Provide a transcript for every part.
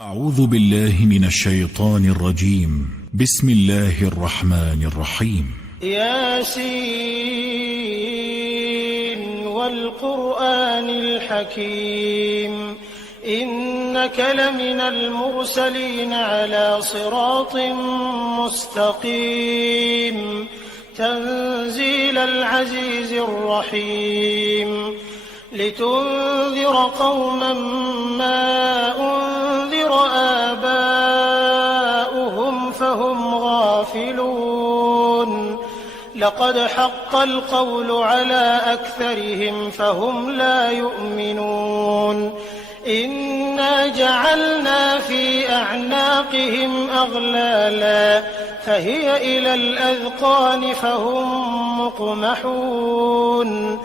أعوذ بالله من الشيطان الرجيم. بسم الله الرحمن الرحيم. ياسين والقرآن الحكيم إنك لمن المرسلين على صراط مستقيم تنزيل العزيز الرحيم لتنذر قوما ما أنذر آباؤهم فهم غافلون لقد حق القول على أكثرهم فهم لا يؤمنون إنا جعلنا في أعناقهم أغلالا فهي إلى الأذقان فهم مقمحون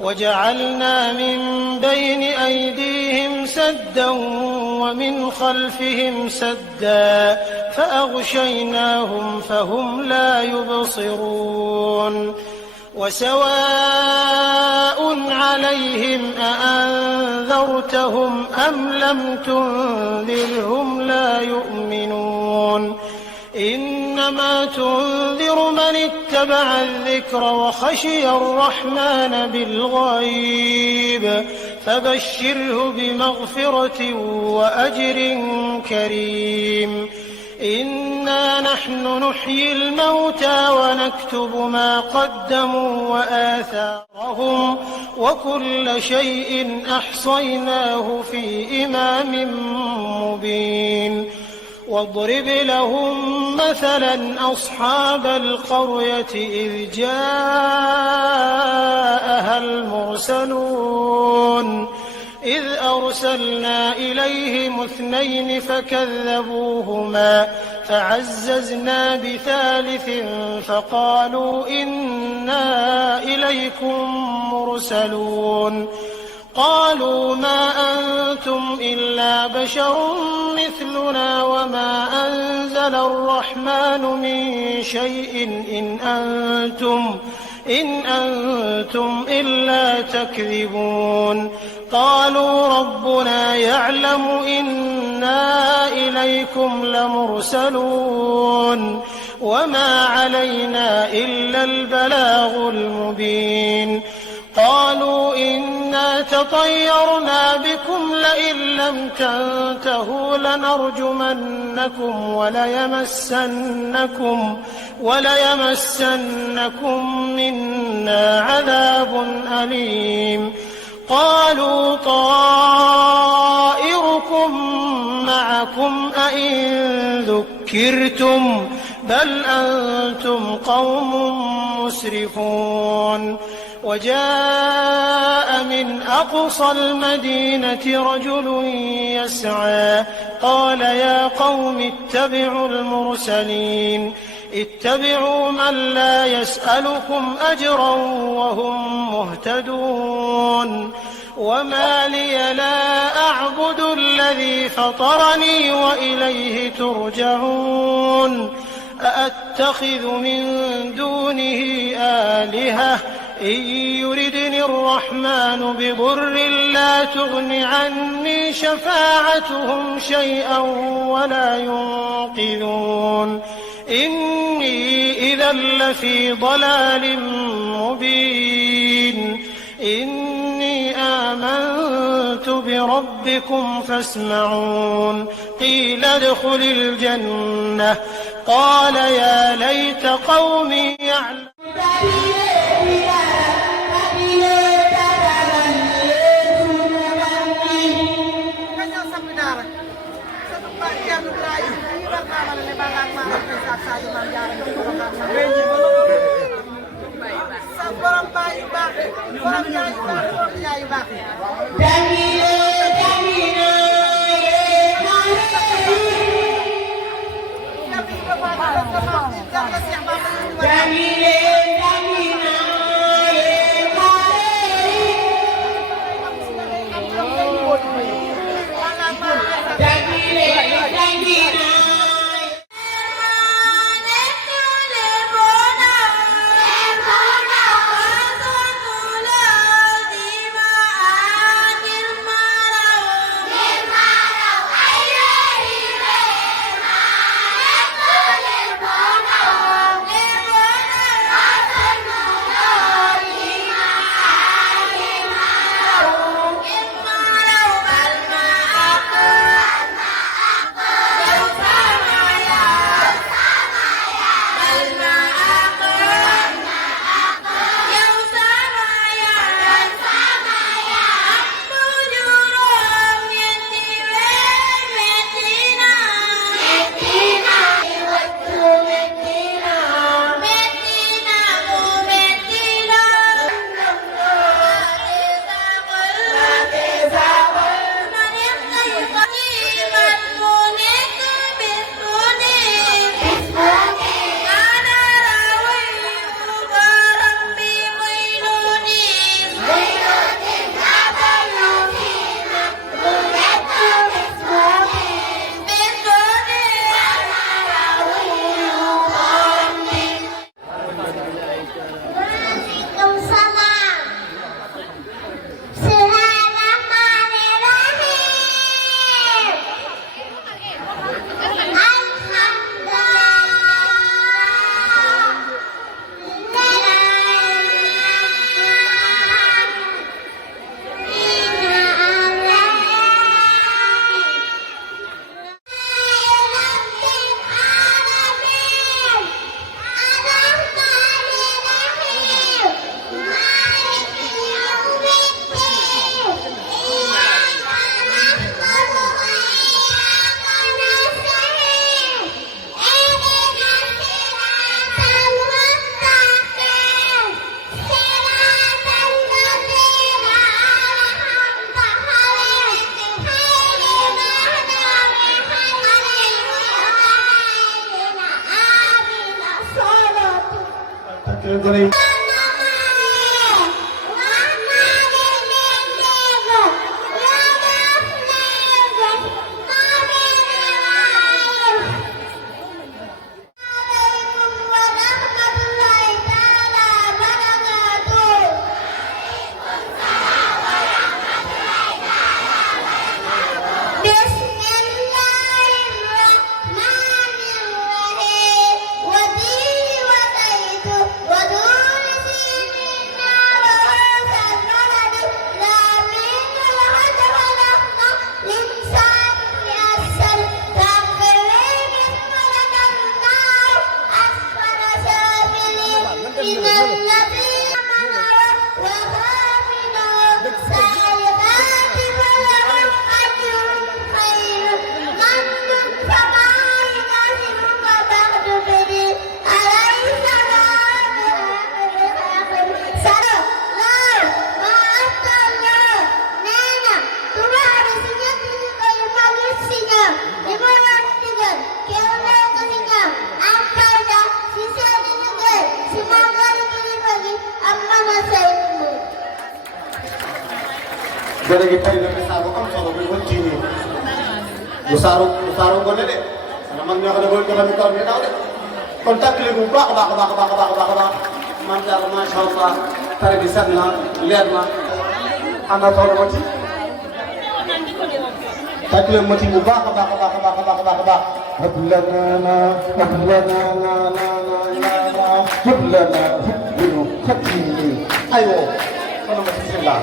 وجعلنا من بين أيديهم سدا ومن خلفهم سدا فأغشيناهم فهم لا يبصرون وسواء عليهم أأنذرتهم أم لم تنذرهم لا يؤمنون إنما تنذر من اتبع الذكر وخشي الرحمن بالغيب فبشره بمغفرة وأجر كريم إنا نحن نحيي الموتى ونكتب ما قدموا وآثارهم وكل شيء أحصيناه في إمام مبين واضرب لهم مثلا أصحاب القرية إذ جاءها المرسلون إذ أرسلنا إليهم 2 فكذبوهما فعززنا بثالث فقالوا إنا إليكم مرسلون قالوا ما أنتم إلا بشر مثلنا وما أنزل الرحمن من شيء إن أنتم إلا تكذبون قالوا ربنا يعلم إنا إليكم لمرسلون وما علينا إلا البلاغ المبين قالوا إنا تطيرنا بكم لئن لم تنتهوا لنرجمنكم وليمسنكم منا عذاب أليم قالوا طائركم معكم أئن ذكرتم بل أنتم قوم مسرفون وجاء من أقصى المدينة رجل يسعى قال يا قوم اتبعوا المرسلين اتبعوا من لا يسألكم أجرا وهم مهتدون وما لي لا أعبد الذي فطرني وإليه ترجعون أأتخذ من دونه آلهة إن يردني الرحمن بضر لا تغن عني شفاعتهم شيئا ولا ينقذون إني إذا لفي ضلال مبين إني آمنت بربكم فاسمعون قيل ادخل الجنة قال يا ليت قومي يعلمون gone gi tey la message bu am solo bu ñu ci nii lu saaru gone de ana man ñoo xam ne boo joxe mi toog ñu daw de kon tàkkale bu baax a baax a baax a baax a baax a baax man daal macha allah tari bi set na leer na am na solo moti tàkkale moti bu baax a baax a baax a baax a baax a baax a baax hablanana hablanana hablanana hablu khatini aywa kono moti bismillah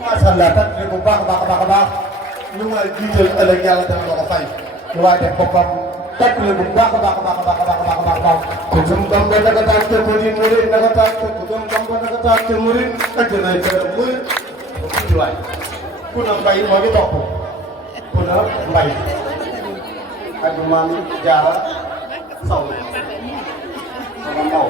masallah tak li bu baax baax baax baax lu ma jiital ëllëg yàlla dana la ko fay lu waay def boppam tak li bu baax baax baax baax baax baax baax ko dum Bamba daga taal te ko di murid daga taal te ko dum Bamba daga taal te murid ak nay kër murid ci waay ku na mbay moo ngi topp ku na mbay ak maam Jaara Saw sama maw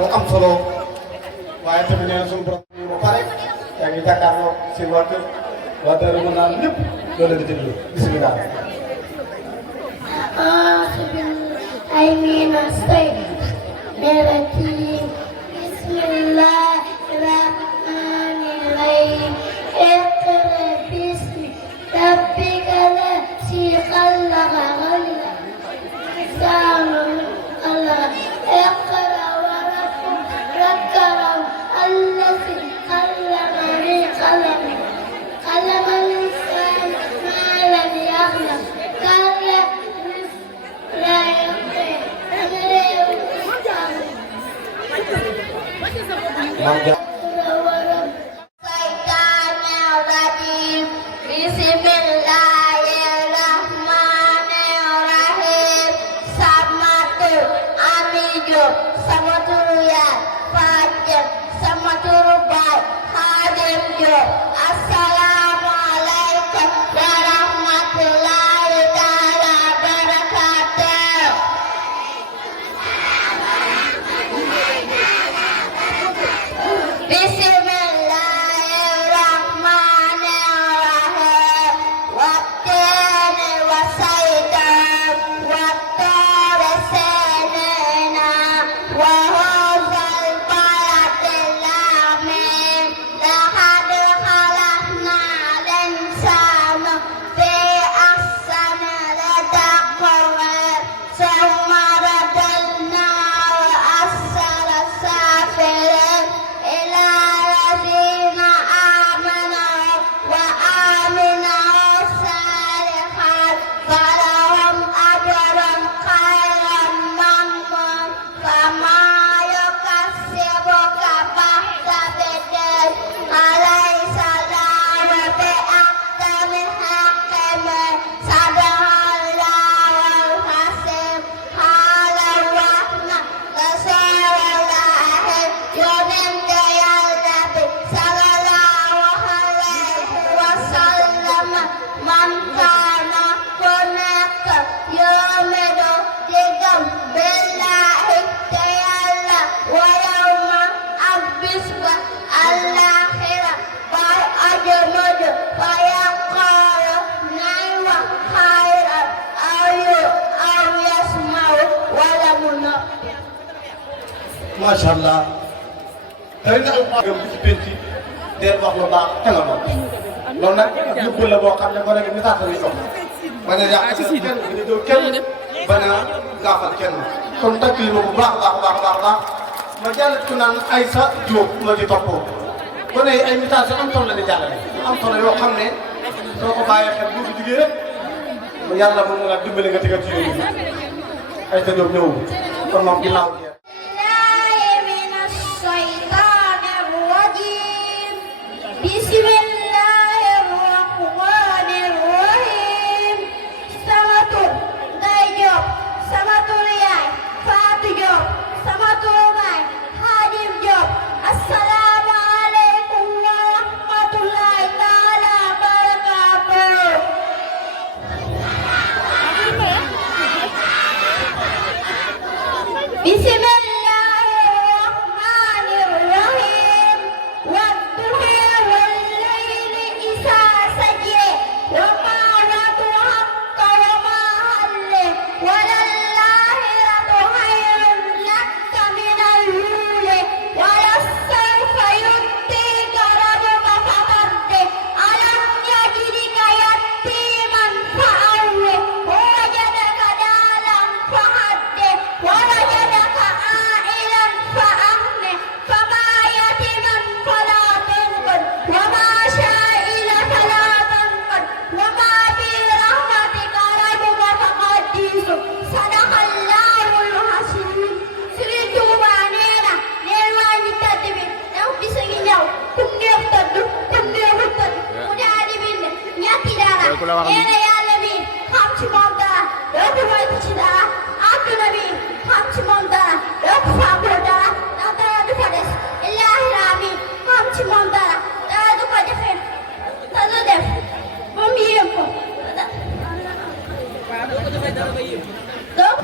waxtaan am solo waaye tamit nee na suñu borom bi ba pare yaa ngi jàkkaarloo seen waa kër waa dara mën naa lépp loolu la nga déglu bisimilah. من الشيطان الرجيم بسم الله الرحمن الرحيم اقرأ باسم ربك الذي خلق الإنسان خلق اقرأ وربك الأكرم الذي علم بالقلم علم الإنسان ما لم يعلم كلا لا macha allah tey nga alquran bi ci penc deel wax lu baax te nga noonu loolu nag yóbbul la boo xam ne ba léegi message la jox bañ a yàq kenn bañ a dóor kenn bañ a gaafal kenn kon takkili ma bu baax baax ma jàll ci naan Aïssa Diop ma ci toppoo ba ne ay message yu am solo la di jàllale am solo yoo xam ne soo ko bàyyee xel bu fi jugee rek mu yàlla moom nga dimbali nga tegal ci yooyu Aïssa Diop ñëw kon moom ginnaaw بسم الله الرحمن الرحيم سماتور دايجوب سماتور ياي فاتو جوب سماتور باي حاجم جوب السلام عليكم ورحمة الله تعالى وبركاته بسم الله الرحمن الرحيم والضحى والليل إذا سجى وما وضحك وما هل وللآخرة خير لك من الأولى ولسوف يؤتيك ربك فترضى ألم يجدك يتيما فآوى ووجدك ضالا فهدى ووجدك عائلا فأغنى فما يتيما فلا تنقل وما شائلا فلا تنقل وما في رحمتك ربك فقديس صدق الله العظيم Sëriñ Tuuba nee na neel waa ñi tëdd bi daw bis a ngi ñëw kum neex tëdd kum neexul tëdd mu daal di bind ñetti dara nee na yàlla mi xam ci moom dara dootu moytu ci dara àdduna bi xam ci moom dara dootu fàggoo dara ndax dara du fa des illaaxira mi xam ci moom dara dara du ko defee te du def ba mu yéem ko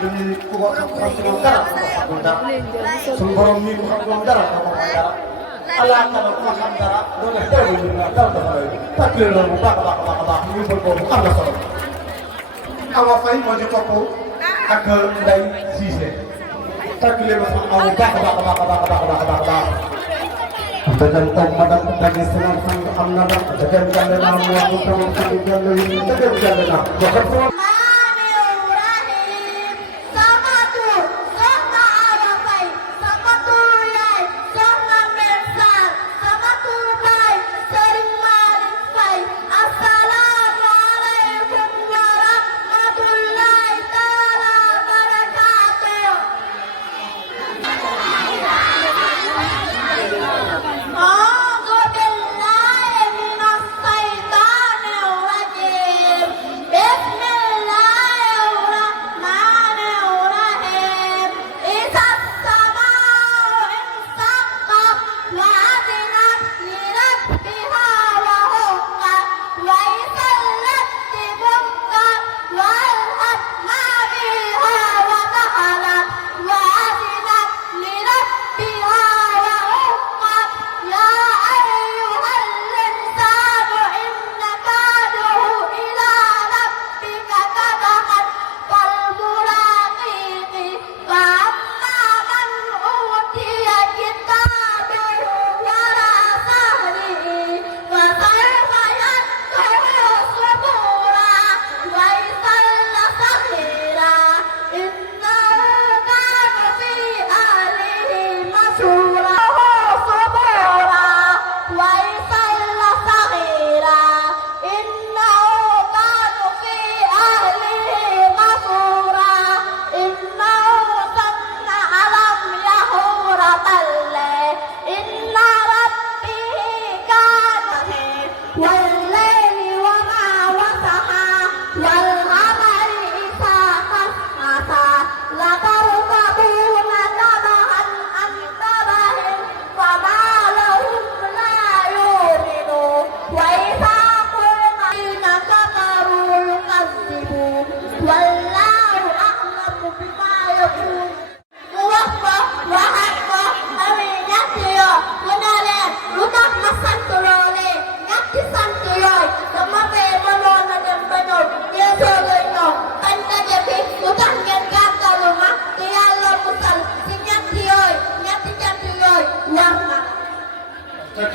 lu ñu ku ko xam si moom dara xamul dara suñu borom nii ku xam moom dara nga ko may dara allah kana ku ma xam dara doo def dara ñu na dara dafa lay tàkkale loolu bu baax a baax a baax a baax ñu bëgg boobu am na solo Awa Faye moo ci topp ak Ndeye Cissé tàkkale ma sax aw baax a baax a baax a baax a baax a baax a baax dëggal toog madame Dagé sama fan am na ba dëggal jàll naa mu wax sama fan jàll yi dëggal jàll naa waxal sama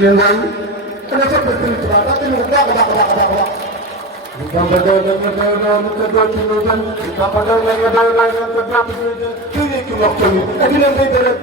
Kenai, kena cepat cerita. Tapi muka dah. Bukan betul. Kita pada yang kedua. Kini kita kini. Lagi nanti berat.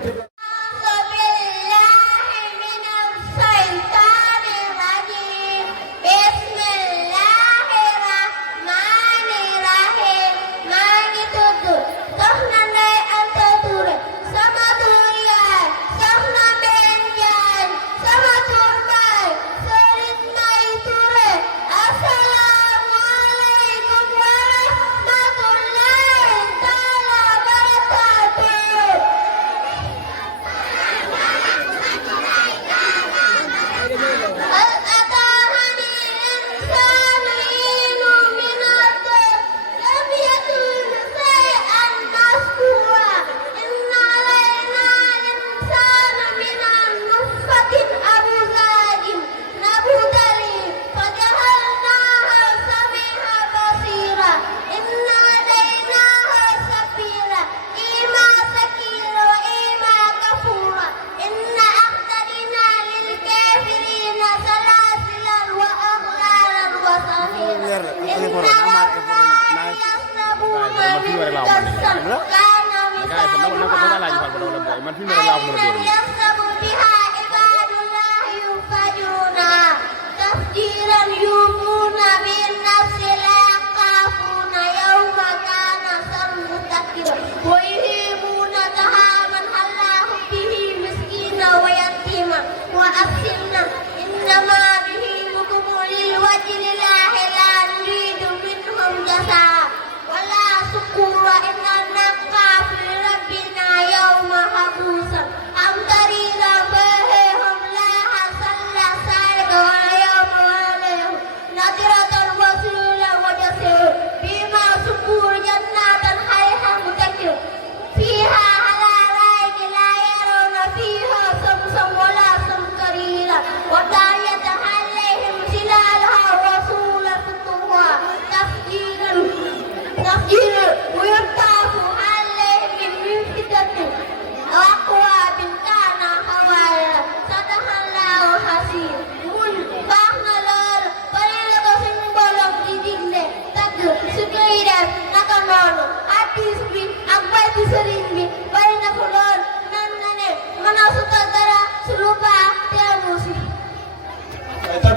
Am tarina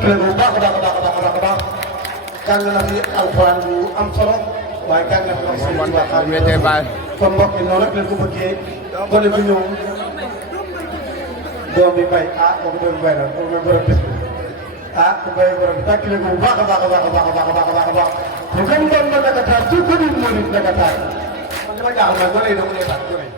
leen bu baax a baax a baax a baax a baax jàng na fi alxuraan bu am solo waaye jàng na fi am solo ci waxtaan kon mbokk yi noonu rek leen ko bëggee gone bi ñëw doom bi bay ah kooku doom bi bay na kooku mooy borom bés bi ah ku bay borom bi tàkk leen ko bu baax a baax a baax a baax a baax a baax a baax bu gën doon ba Ndakataar ci commune Mouride Ndakataar man dama jaaxal mooy gone yi dama lay tax gone yi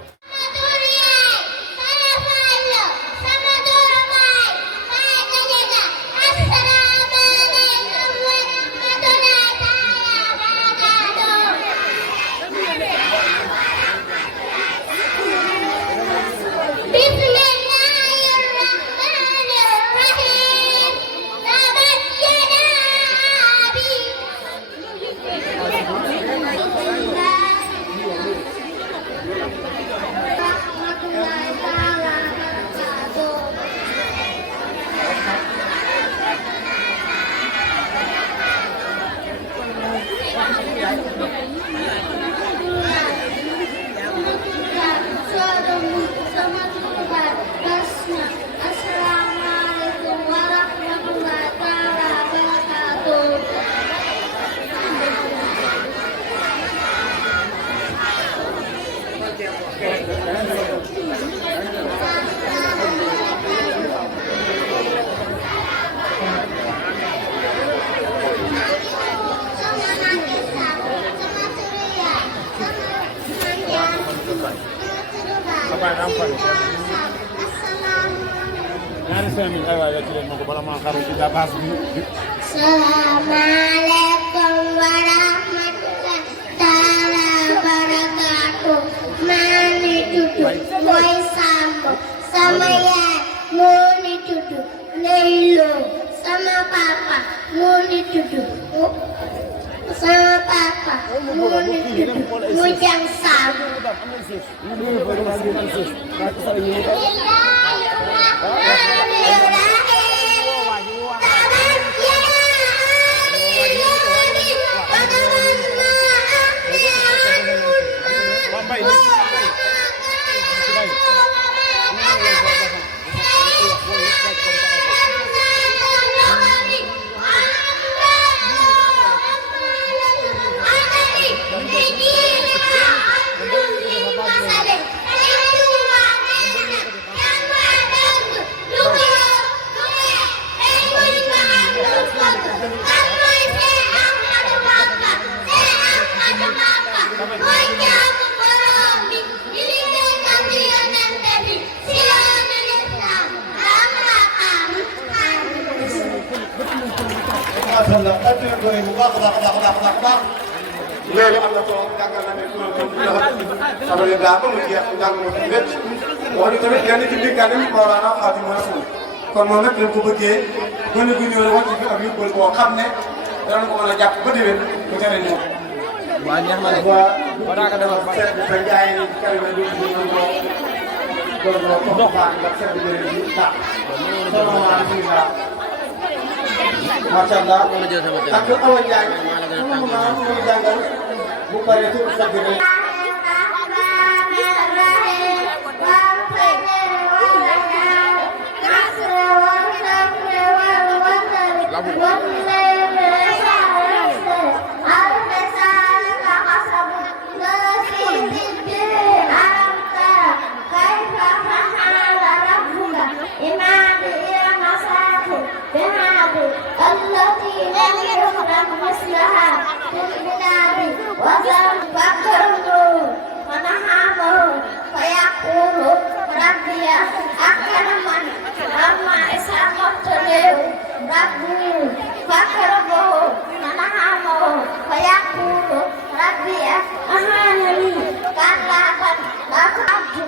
Assalamualaikum warahmatullahi wabarakatuh. Mani duduk, boy sambo, sama ya, muni duduk, Lelo, sama papa, muni duduk, sama papa, muni duduk, mujang sambo. alhamdulilah sant nañu ko bu baax a baax a baax a baax a baax loolu am na solo jàngal na ne kuréel boobu ñu xam ne daa ba mu jeex jàng ma fi lépp wax ni tamit yenn ci dénkaane bi Mawlana Xaadimu Rasuul kon moom nag dañ ko bëggee gën a ñëw wàcc fi ak yóbbal boo xam ne danañ ko mën a jàpp ba déwén bu tere ñëw. waaw ñax ma ne waaw seet bi sa njaay kari na dugg ñu ko doon baax ndax seet bi jëlee bi tax salaamaaleykum macha allah ak Awa Ndiaye moom maa ngi jàngal bu paree tur sa biir التي لم يخلق مثلها في البلاد وفكره ونهامه فيقول ربي أكرمن أما إسامت له ربي فكره ونهامه فيقول ربي أهانني كلا بل لك عبد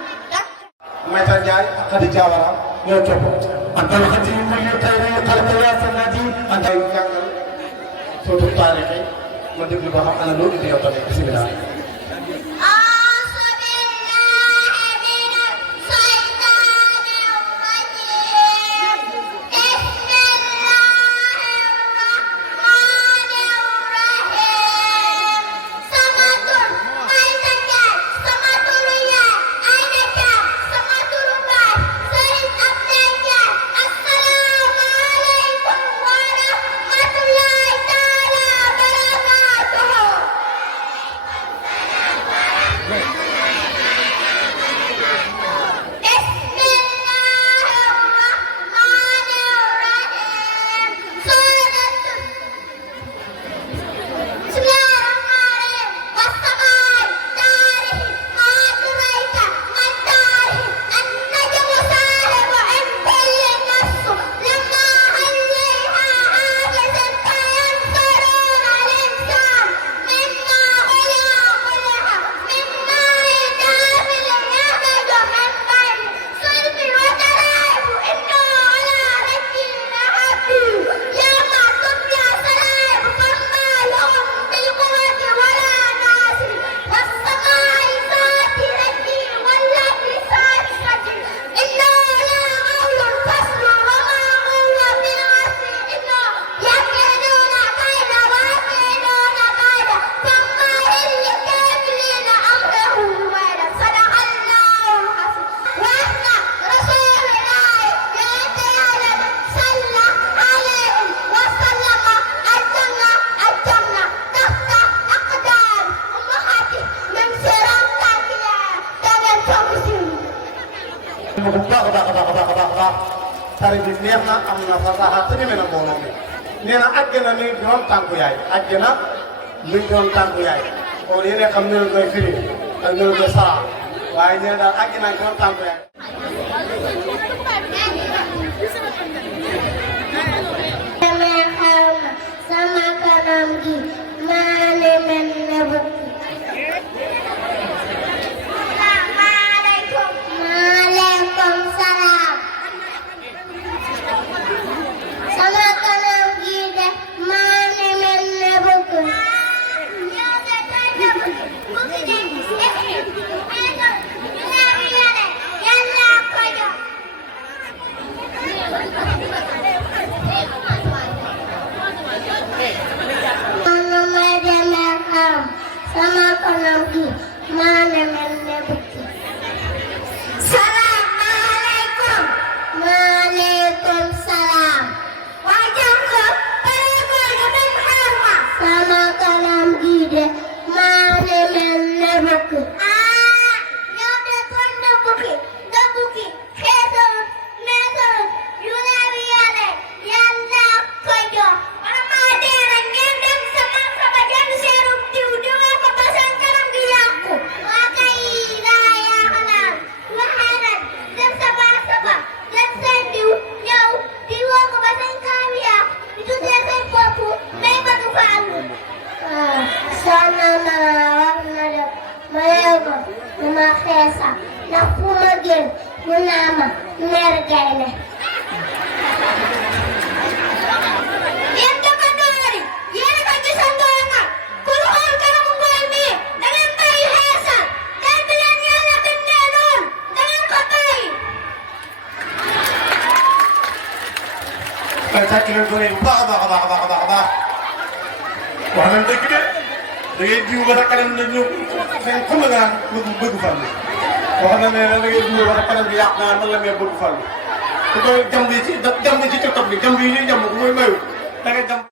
Mayta Ndiaye ak Khady Diawara ñoo topp antal xadim li tayri xalqa ya sanadi antal jàngal sootu taarix yi ma déglu ba xam ana loo indi yow tamit bismillah bu baax a baax a baax a baax a baax tari bi neex na am na fasaxa te ñeme na mbooloo mi nee na àjjana mi doon tànku yaay àjjana mi doon tànku yaay kon yéen a xam ne la koy firi ak ne la koy sara waaye nee na daal àjjana mi doon tànku yaay. sama kanam gi maa ngi mel ne bukki. salaamaaleykum. maaleykum salaam. sama kanam gi de maa ngi mel ne bukki. yow de tey de bukki de yàlla ko jox. sama kanam gi maa ngi mel ne bukki. salaamaaleykum. maaleykum salaam. waa Janko téléphone bi dem xaar ma. sama kanam gi de maa ngi mel ne bukki. yow de kon de bukki xeetul meetul yu leer yàlla yàlla ko jox. wala maa dee rek ngeen dem sama jënd seerum diw diwee ko ba seen kanam gi yàqu. waa kay daa yaakaar waxee rek dem sama jënd seen diw ñëw diwoo ko ba seen kanam gi yàqu di tuddee seen bopp may ba du faalu. soxna ma wax na def ma yego dama xeesa ndax fu ma génn mu naa ma mer gaynde. yéen dëkkandoor yi yéen a ko gisandoo nag ku ñu xool kanamu boy mi da ngeen bàyyi xeesal day bi leen yàlla bindee noonu da ngeen ko bàyyi. tàcc leen ko ne bu baax a baax a baax a baax a baax wax nañ dëgg de da ngay jiw ba sa kanam ne ñëw seen xam nga naan bëgg fan bi wax na ne da ngay jiw ba sa kanam bi yàq naa man la may bëgg fan bi te doo jàmb yi ci TikTok bi jàmb yi ñuy jàmb mooy mayu da ngay jàmb.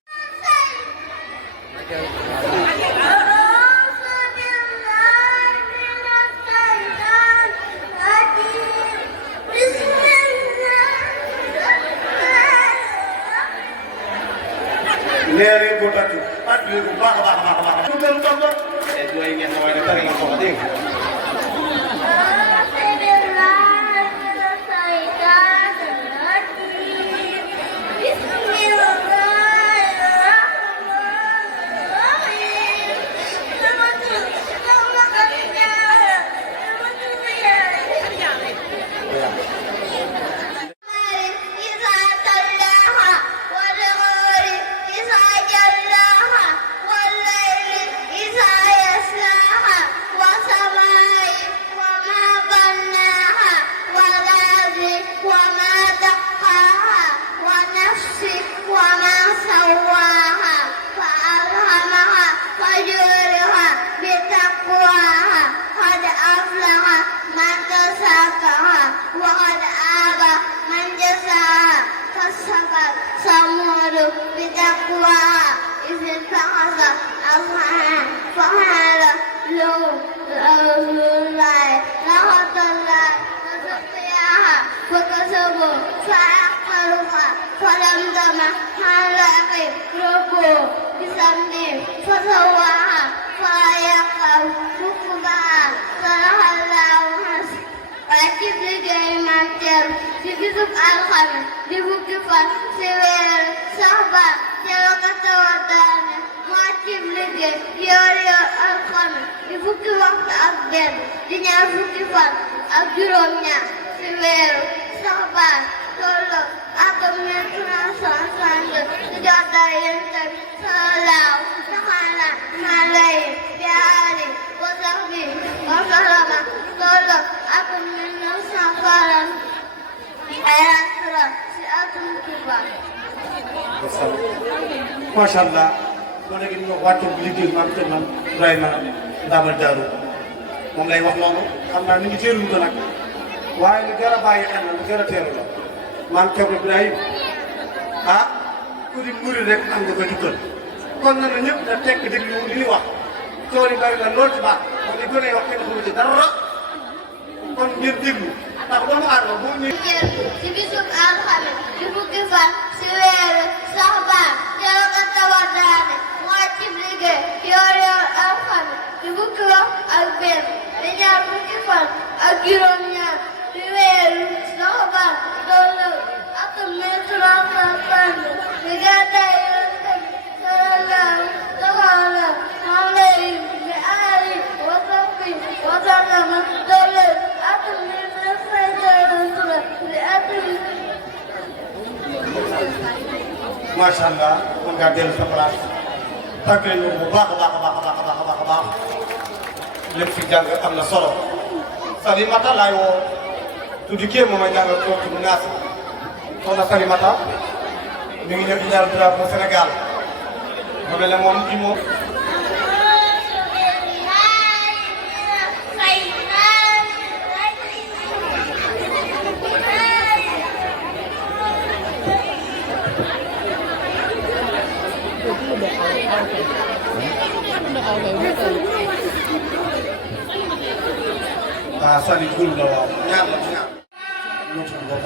leer yi ko tàccu tàccu leen bu baax a baax a baax a baax. ñu gën toog la. waaye ngeen ne waaye nag dara nga soxla dégg nga. وقد آب من جزاها فالصبر ثمود بتقواها إذ اتخذ أصحابها فقال له رسول الله لقد الله فسقياها فكسبوا فعقروها فلمدم حلقي ربه بذنبه فسواها فلا يقع حكمها صلح الله حسن wajib liggéey Maam Cerno ci bisub alxames di fukki fan ci weeru Saxbaan ca la ko tawaataane wajib liggéey yor alxames di fukki waxtu ak benn di ñaar fukki fan ak juróom-ñaar ci weeru Saxbaan tolloog atum 1962 ci gàddaay Yonent bi sallallahu alayhi wa sahbihi wa sallama tolloog atum 1940 ay asra ci atum Tuuba. macha allah moo nekk ñu wàccu liggéey maam te man Ibrahima Ndamal Daaru moom lay wax noonu xam naa ni ngi teeluñu ko nag waaye lu jar a bàyyi xel la lu jar a teelu la maam Cerno Ibrahim ku di murid rek am nga ko jukkal kon nag ñëpp da tekk déglu li ñuy wax tool yi bari na lool ci baax kon li gën a wax kenn xamu ci dara kon ngeen déglu ndax doomu aadama bu ñu ci bisub alxames di fukki fan ci weeru Saxbaan jël ko tawadaane moo ci liggéey yor alxames di fukki wax ak benn di ñaar fukki fan ak juróom-ñaar ci weeru Saxbaan doolu atum 1330 di gàddaay Yonent bi sallallahu alayhi wa alihi wa sahbihi wa sallam doolu atum 1923 di atum macha allah mën ngaa dellu sa place tàgg nañu bu baax a baax a baax a baax a baax a baax lépp fi jàng am na solo Salimata laay woo tuddi kii moom a jàngal ko tudd naas soxna Salimata mi ngi nekk ñaar drapeau Sénégal ma mel ne moom kii moom ah Sali gul la waaw ñaar la ñaar ñoo ci bokk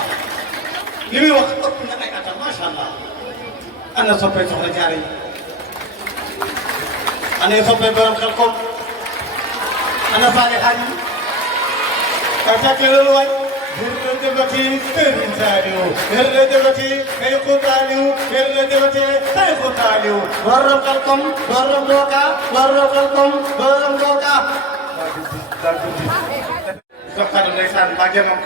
allah li muy wax ëpp na ay atam macha allah ana soppee soxna Jaara yi ana soppee borom xel kom ana faale xaaj yi kay fekke loolu waay hirle jabati Sëriñ Saaliw hirle jabati Seyxu Saaliw hirle jabati Seyxu Saaliw borom xel kom borom dooka borom xel kom borom dooka soxna ndeysaan ba jëmam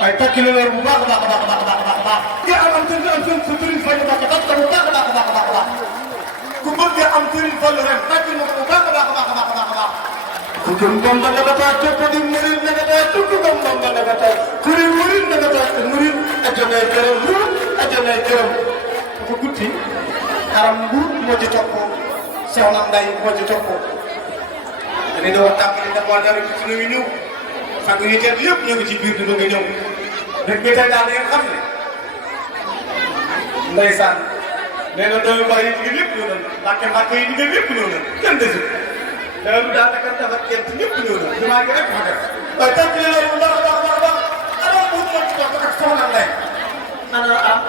waaye takki la loolu bu baax a baax a baax a baax a baax nga am sëriñ Fallu Mbàkke takk ko bu baax a baax a baax a baax ku bëgg am sëriñ Fallu ren takki na ko bu baax a baax a baax a baax a baax ku jëm Bamba daga taa coppa di murid daga taa tukku gam Bamba daga taa kuri murid daga taa murid ajanay gërëm murid ajanay gërëm ko guddi aram mbuur moo ci topp Soxna Nday moo ci topp dañu doon tàmbali d'abord dara ci suñu ñëw sang yi teel yëpp ñoo ngi ci biir di doog a ñëw rek bi tey daal ngeen xam ne ndeysaan nee na doomu baay yi digg lépp ñëw nañ mbàkke yi digg lépp ñëw nañ kenn desul dara lu daanaka dafa kenn ci ñëpp ñëw nañ jumaa gi rek fa def waaye tànk yi loolu baax a baax a baax alors bu ma ci topp ak Soxna Nday ana am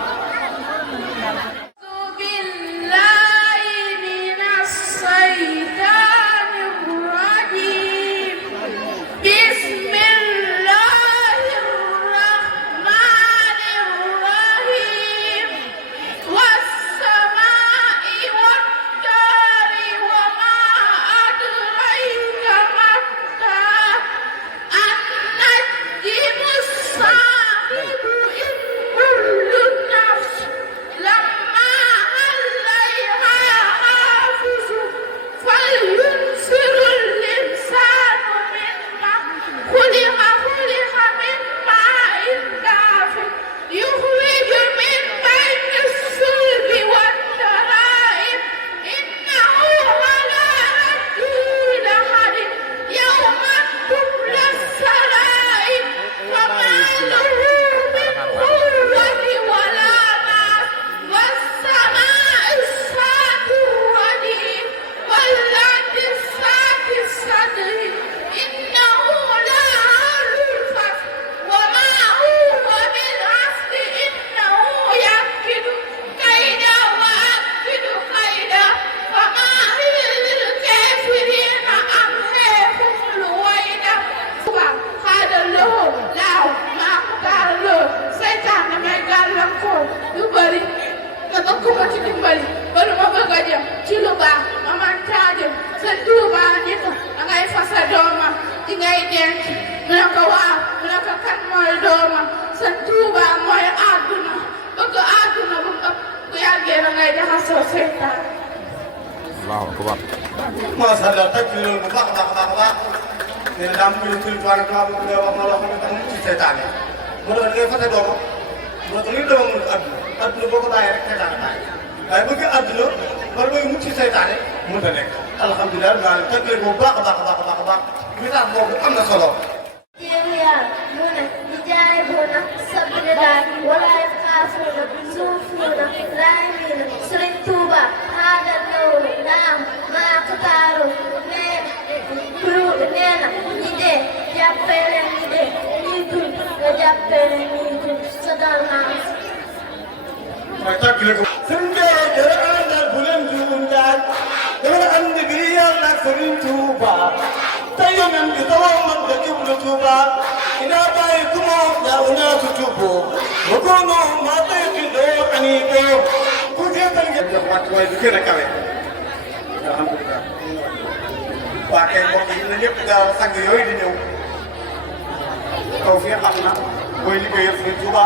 macha allah takk loolu bu baax a baax a baax nee na daa am lu tuuti waaye daa am lu wax ma loo xam ne dafa ci seytaane mu doon ngay fase doomam mu doon li doomam mënul adduna boo ko bàyyee rek seytaane bàyyi waaye bëgg adduna wala mooy mucc ci seytaane mënut a nekk alhamdulilah naa ne takk bu baax a baax a baax a baax a baax message boobu am na solo. يجاهدون سبيل الله ولا يخافون يوفون راهين Sëriñ Tuuba هذا النور نعم ما اختاروا nee na ñi dee jàppee leen ñi dee ñi dund nga jàppee leen ñi dund sa dal naa mooy tàggale ko suñ dee jërë àndal bu leen juum daal dama ànd bi yàlla ak Sëriñ Tuuba te yonent bi dawoo man nga jublu Tuuba ina bàyyi ku moom daaw naa su tuuboo ba ko noonu maa tey ci doo ani doo ku jeetal ngeen jox wàccuwaay bi gën a kawe alhamdulilah waa kay mbokk yi na ñëpp daal sang yooyu di ñëw taw fii xam na booy liggéeyal Sëriñ Tuuba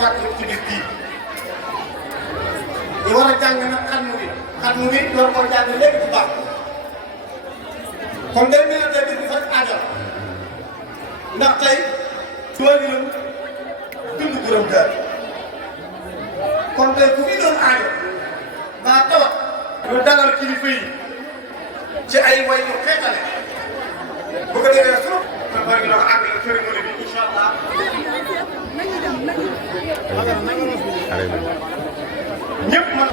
fàttali ci bis bii ñu war a jàng nag xatmu bi door koo jàng léegi ci baax comme day mel ne tey bis bi faj aajal ndax tey loolu ñu dund juróom daal kon tey ku fi doon aajo daa tawat ñu dalal kilifa yi ci ay way yu xeetale bu ko defee suuf man maa ngi doon àgg cérémonie bi incha allah. ñëpp man.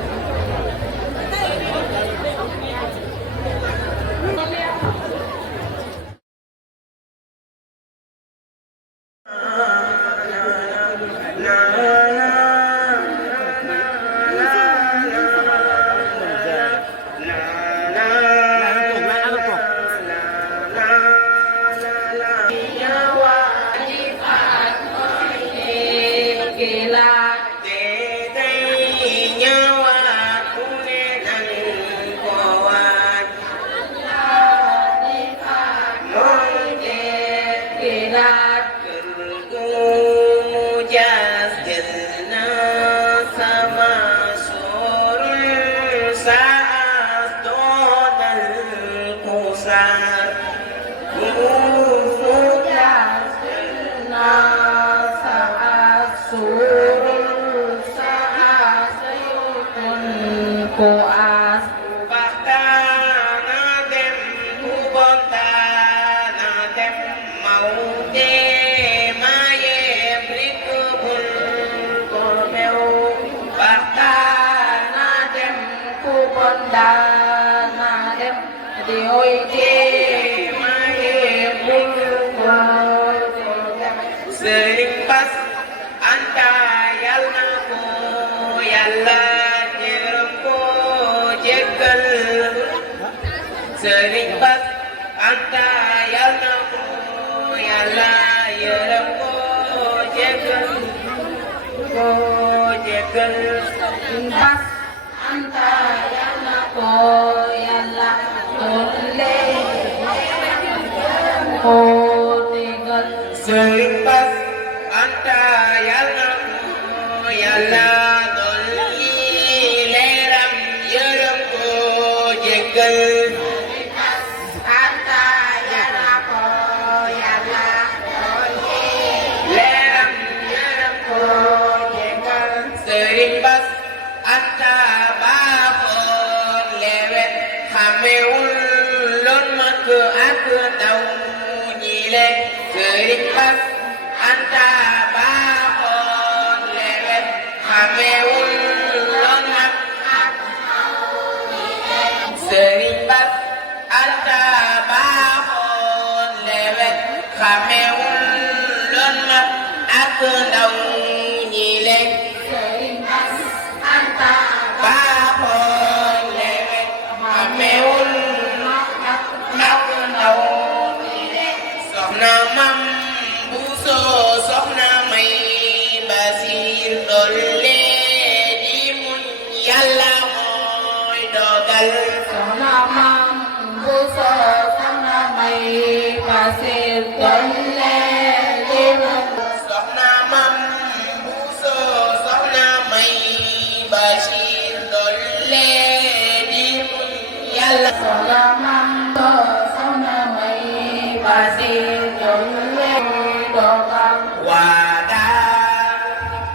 Sering pas anta yalna ko yalla yërëm ko jéggal sering pas anta yalna ko yalla yërëm ko jéggal pas anta yalna ko yalla dolle ko tegal sering pas anta yalna ko yalla dolli leeram yërëm ko jéggal anta yalna ko yalla dolle leeram yërëm ko jéggal sering pas anta baaxoon lewet xamewul loon mag ak ndaw ñi le sering pas anta baaxoon lewet xamewul loon mag ak sering pas anta baaxoon lewet xamewul loon mag ak ndaw ñi le anta baaxoon lewet xamewul ak ndaw soxna mam buso soxna may basir dolle di muñ yàlla mooy dogal soxna mam buso soxna may basir dolle di muñ soxna mam buso soxna may basir dolle di muñ yàlla soxna mam soxna may basir dolle dogal waadaan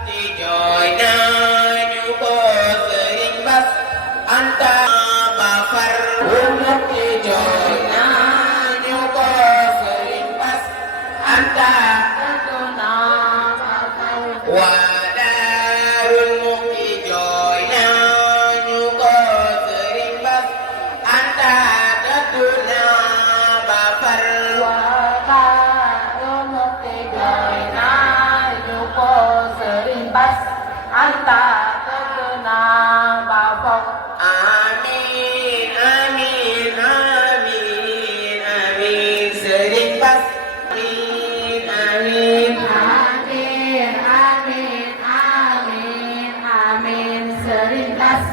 di jooy nañu ko sëriñ bas anta ba far di jooy nañu ko sëriñ bas anta waadaarul mukti jooy nañu ko sëriñ bas anta dëddu na ba far anta terkena babak amin amin amin amin sering pas amin amin amin amin amin amin sering pas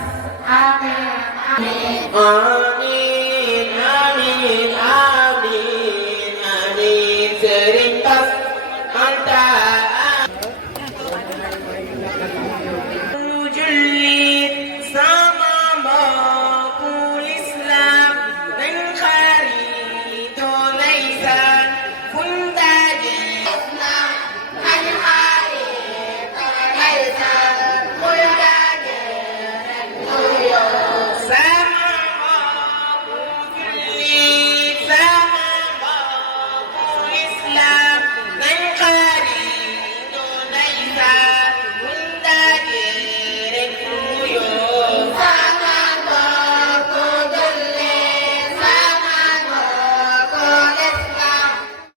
amin amin